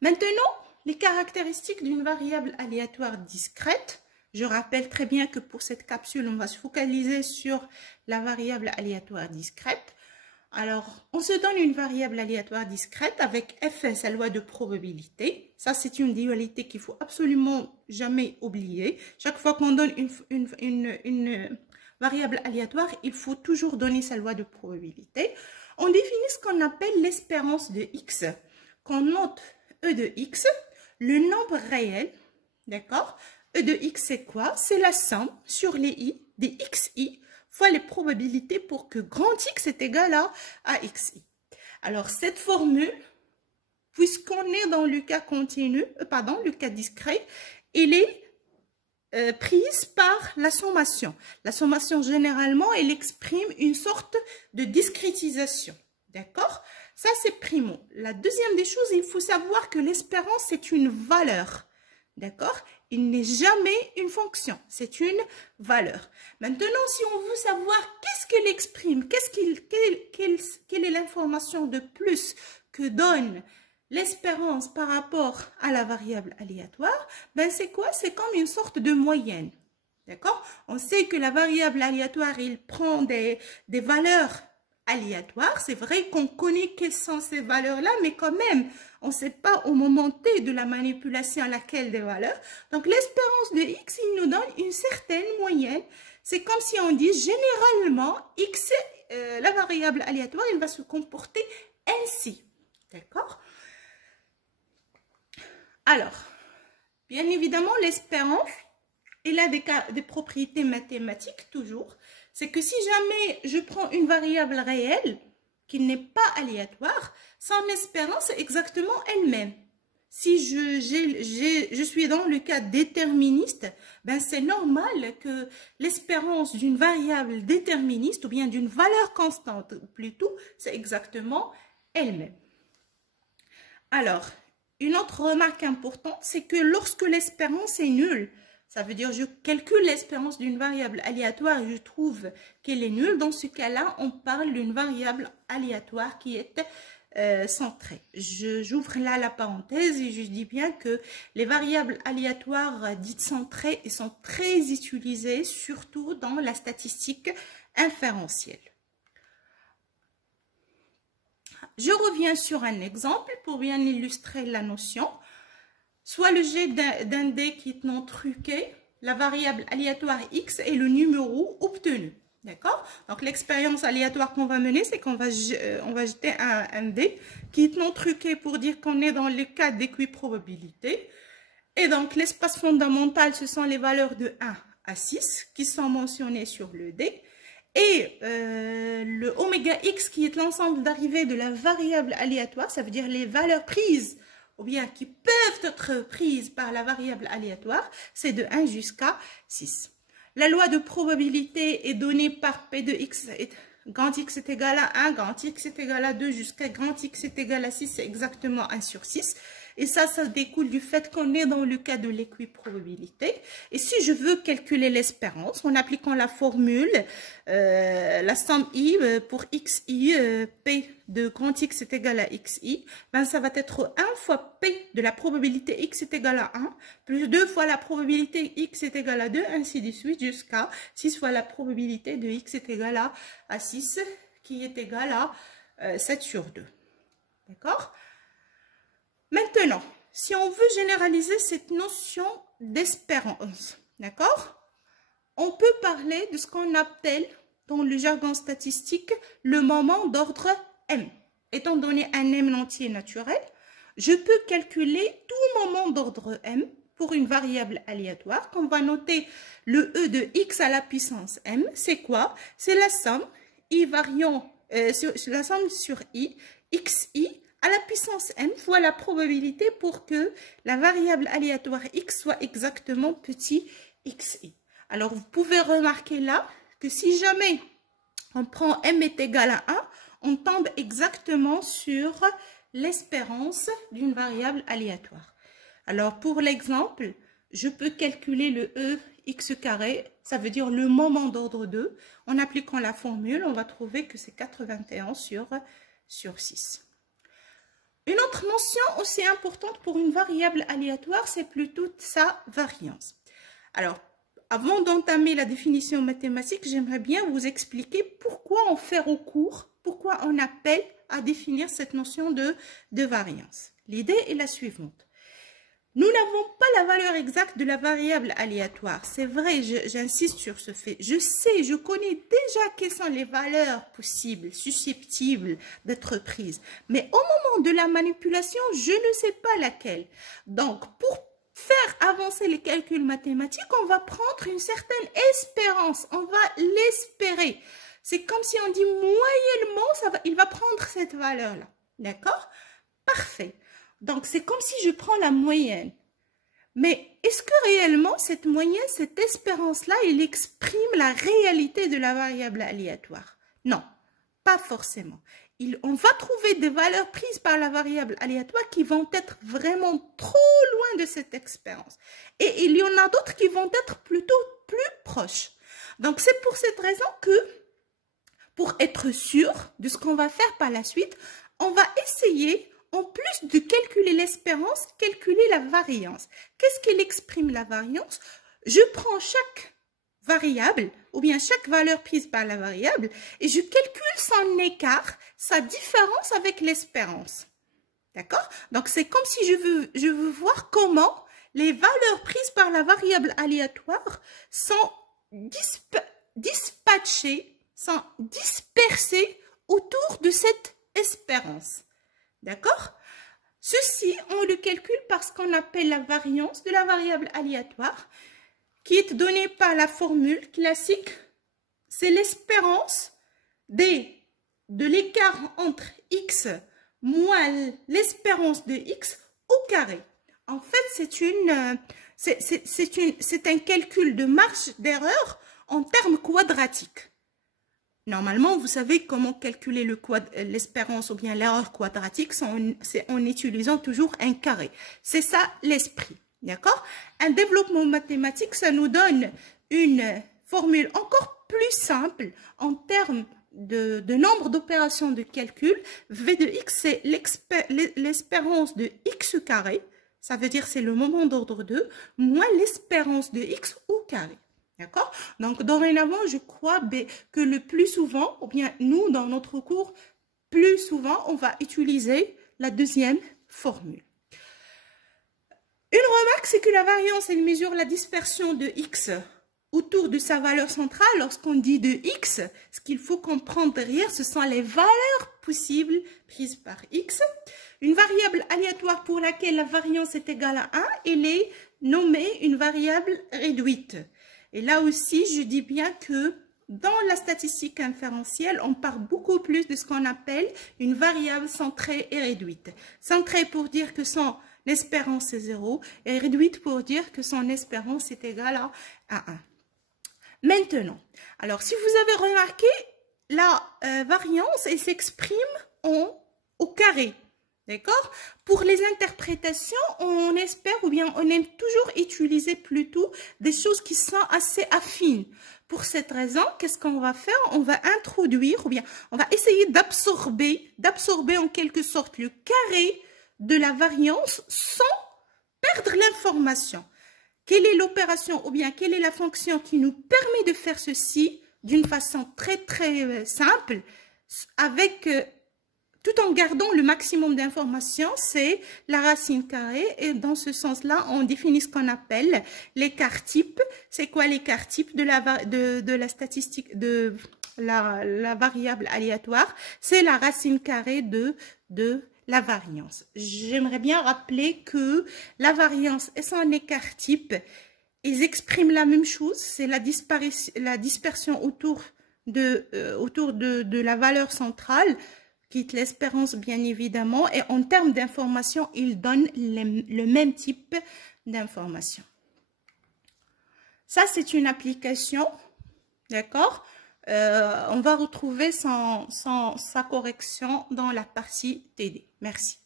Maintenant, les caractéristiques d'une variable aléatoire discrète. Je rappelle très bien que pour cette capsule, on va se focaliser sur la variable aléatoire discrète. Alors, on se donne une variable aléatoire discrète avec f, sa loi de probabilité. Ça, c'est une dualité qu'il faut absolument jamais oublier. Chaque fois qu'on donne une variable aléatoire, il faut toujours donner sa loi de probabilité. On définit ce qu'on appelle l'espérance de x, qu'on note e de x, le nombre réel, d'accord? E de x, c'est quoi? C'est la somme sur les i des xi fois les probabilités pour que grand X est égal à xi. Alors, cette formule, puisqu'on est dans le cas continu, le cas discret, elle est prise par la sommation. La sommation, généralement, elle exprime une sorte de discrétisation. D'accord? Ça, c'est primo. La deuxième des choses, il faut savoir que l'espérance, c'est une valeur. D'accord? Il n'est jamais une fonction, c'est une valeur. Maintenant, si on veut savoir qu'est-ce qu'elle exprime, quelle est l'information de plus que donne l'espérance par rapport à la variable aléatoire, ben c'est quoi? C'est comme une sorte de moyenne. D'accord? On sait que la variable aléatoire, il prend des valeurs aléatoires. C'est vrai qu'on connaît quelles sont ces valeurs-là, mais quand même, on ne sait pas au moment T de la manipulation à laquelle des valeurs. Donc, l'espérance de x, il nous donne une certaine moyenne. C'est comme si on dit généralement, x, la variable aléatoire, elle va se comporter ainsi. D'accord? Alors, bien évidemment, l'espérance, elle a des propriétés mathématiques toujours. C'est que si jamais je prends une variable réelle qui n'est pas aléatoire, son espérance est exactement elle-même. Si je suis dans le cas déterministe, ben c'est normal que l'espérance d'une variable déterministe ou bien d'une valeur constante plutôt, c'est exactement elle-même. Alors, une autre remarque importante, c'est que lorsque l'espérance est nulle, ça veut dire que je calcule l'espérance d'une variable aléatoire et je trouve qu'elle est nulle. Dans ce cas-là, on parle d'une variable aléatoire qui est centrée. J'ouvre là la parenthèse et je dis bien que les variables aléatoires dites centrées sont très utilisées, surtout dans la statistique inférentielle. Je reviens sur un exemple pour bien illustrer la notion. Soit le jet d'un dé qui est non truqué, la variable aléatoire x et le numéro obtenu. D'accord? Donc, l'expérience aléatoire qu'on va mener, c'est qu'on va jeter un dé qui est non truqué pour dire qu'on est dans le cas d'équiprobabilité. Et donc, l'espace fondamental, ce sont les valeurs de 1 à 6 qui sont mentionnées sur le dé. Et le oméga x qui est l'ensemble d'arrivée de la variable aléatoire, ça veut dire les valeurs prises ou bien qui peuvent être prises par la variable aléatoire, c'est de 1 jusqu'à 6. La loi de probabilité est donnée par P de x, grand X est égal à 1, grand X est égal à 2, jusqu'à grand X est égal à 6, c'est exactement 1 sur 6. Et ça découle du fait qu'on est dans le cas de l'équiprobabilité. Et si je veux calculer l'espérance, en appliquant la formule, la somme i pour xi, p de grand X est égal à xi, ben ça va être 1 fois p de la probabilité x est égal à 1, plus 2 fois la probabilité x est égal à 2, ainsi de suite, jusqu'à 6 fois la probabilité de x est égal à 6, qui est égal à 7 sur 2. D'accord? Maintenant, si on veut généraliser cette notion d'espérance, d'accord? On peut parler de ce qu'on appelle, dans le jargon statistique, le moment d'ordre m. Étant donné un m entier naturel, je peux calculer tout moment d'ordre m pour une variable aléatoire qu'on va noter le e de x à la puissance m. C'est quoi? C'est la somme i variant, la somme sur i, xi, à la puissance m fois la probabilité pour que la variable aléatoire x soit exactement petit xi. Alors, vous pouvez remarquer là que si jamais on prend m est égal à 1, on tombe exactement sur l'espérance d'une variable aléatoire. Alors, pour l'exemple, je peux calculer le e x carré, ça veut dire le moment d'ordre 2. En appliquant la formule, on va trouver que c'est 81 sur 6. Une autre notion aussi importante pour une variable aléatoire, c'est plutôt sa variance. Alors, avant d'entamer la définition mathématique, j'aimerais bien vous expliquer pourquoi on fait recours, pourquoi on appelle à définir cette notion de variance. L'idée est la suivante. Nous n'avons pas la valeur exacte de la variable aléatoire. C'est vrai, j'insiste sur ce fait. Je sais, je connais déjà quelles sont les valeurs possibles, susceptibles d'être prises. Mais au moment de la manipulation, je ne sais pas laquelle. Donc, pour faire avancer les calculs mathématiques, on va prendre une certaine espérance. On va l'espérer. C'est comme si on dit moyennement, il va prendre cette valeur-là. D'accord? Parfait. Donc, c'est comme si je prends la moyenne. Mais est-ce que réellement, cette moyenne, cette espérance-là, il exprime la réalité de la variable aléatoire? Non, pas forcément. On va trouver des valeurs prises par la variable aléatoire qui vont être vraiment trop loin de cette expérience. Et il y en a d'autres qui vont être plutôt plus proches. Donc, c'est pour cette raison que, pour être sûr de ce qu'on va faire par la suite, on va essayer, en plus de calculer l'espérance, calculer la variance. Qu'est-ce qu'il exprime la variance? Je prends chaque variable, ou bien chaque valeur prise par la variable, et je calcule son écart, sa différence avec l'espérance. D'accord? Donc, c'est comme si je veux voir comment les valeurs prises par la variable aléatoire sont dispatchées, sont dispersées autour de cette espérance. D'accord? Ceci, on le calcule par ce qu'on appelle la variance de la variable aléatoire, qui est donnée par la formule classique. C'est l'espérance de l'écart entre x moins l'espérance de x au carré. En fait, c'est un calcul de marge d'erreur en termes quadratiques. Normalement, vous savez comment calculer l'espérance ou bien l'erreur quadratique, c'est en utilisant toujours un carré. C'est ça l'esprit, d'accord? Un développement mathématique, ça nous donne une formule encore plus simple en termes de nombre d'opérations de calcul. V de x, c'est l'espérance de x carré, ça veut dire c'est le moment d'ordre 2, moins l'espérance de x au carré. D'accord? Donc, dorénavant, je crois que le plus souvent, ou bien nous, dans notre cours, plus souvent, on va utiliser la deuxième formule. Une remarque, c'est que la variance, elle mesure la dispersion de x autour de sa valeur centrale. Lorsqu'on dit de x, ce qu'il faut comprendre derrière, ce sont les valeurs possibles prises par x. Une variable aléatoire pour laquelle la variance est égale à 1, elle est nommée une variable réduite. Et là aussi, je dis bien que dans la statistique inférentielle, on parle beaucoup plus de ce qu'on appelle une variable centrée et réduite. Centrée pour dire que son espérance est 0 et réduite pour dire que son espérance est égale à 1. Maintenant, alors si vous avez remarqué, la variance, elle s'exprime au carré. D'accord? Pour les interprétations, on espère ou bien on aime toujours utiliser plutôt des choses qui sont assez affines. Pour cette raison, qu'est-ce qu'on va faire? On va introduire ou bien on va essayer d'absorber en quelque sorte le carré de la variance sans perdre l'information. Quelle est l'opération ou bien quelle est la fonction qui nous permet de faire ceci d'une façon très très simple avec... tout en gardant le maximum d'informations, c'est la racine carrée. Et dans ce sens-là, on définit ce qu'on appelle l'écart type. C'est quoi l'écart type de la statistique, de la variable aléatoire? C'est la racine carrée de la variance. J'aimerais bien rappeler que la variance et son écart type, ils expriment la même chose. C'est la dispersion autour de la valeur centrale, quitte l'espérance bien évidemment, et en termes d'information, il donne le même type d'information. Ça, c'est une application, d'accord? On va retrouver sa correction dans la partie TD. Merci.